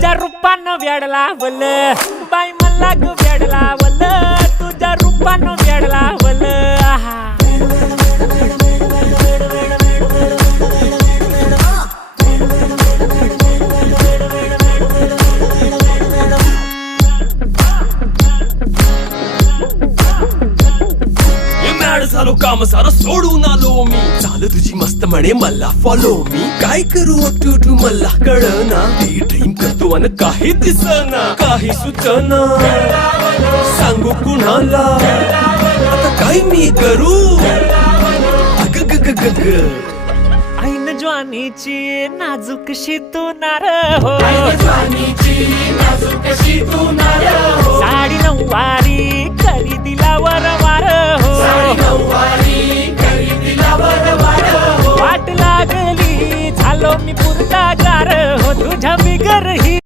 तुझ्या रूपानं वेड लावल बाई मला ग वेड लावल तुझ्या रूपानं वेड लावल आहा झालो काम सारं सोडून आलो मी चाल तुझी मस्त म्हणे मला फॉलो मी काय करू टू मला कळना ती ड्रीम करतो अन काही दिसना काही सुचना सांगू कुणाला आता काय मी करू अग ग ग ग ग ऐन ज्वानीची नाजूकशी तू नार हो साडी नऊवारी करी दिला वरवार हो वाट लागली झालो मी पुरता गार हो तुझ्या बिगर ही